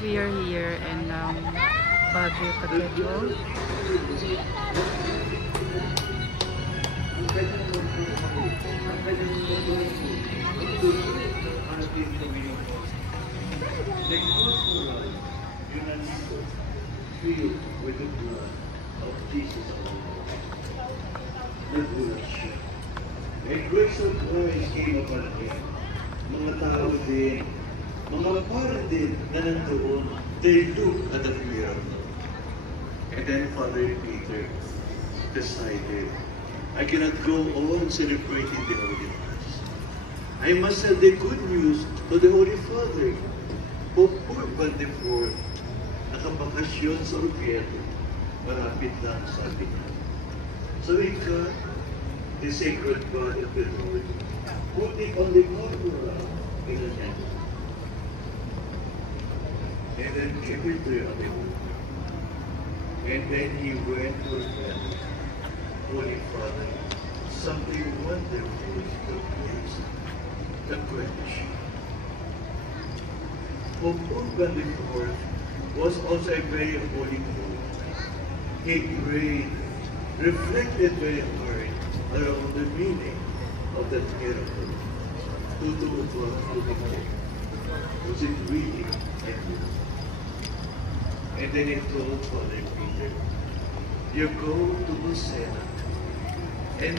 We are here in Baguio Cathedral. Filled with the blood of Jesus nagulat siya. And grace of Christ came upon him. Mga tao din, mga para din na nandoon, they look at the miracle. And then Father Peter decided, I cannot go on celebrating the Holy Mass. I must send the good news to the Holy Father. Pope Urban IV, nakabakasyon sa Orvieto, marapit lang sa atin. So he got the sacred body of the Lord, put it on the corporal in the hand, and then give it to the Lord. And then he went to them, Holy Father, something wonderful took place, the quench. Pope Urban IV was also a very holy pope. He prayed, reflected very hard around the meaning of that miracle. Was it really a miracle? And then he told Father Peter, you go to Lucena and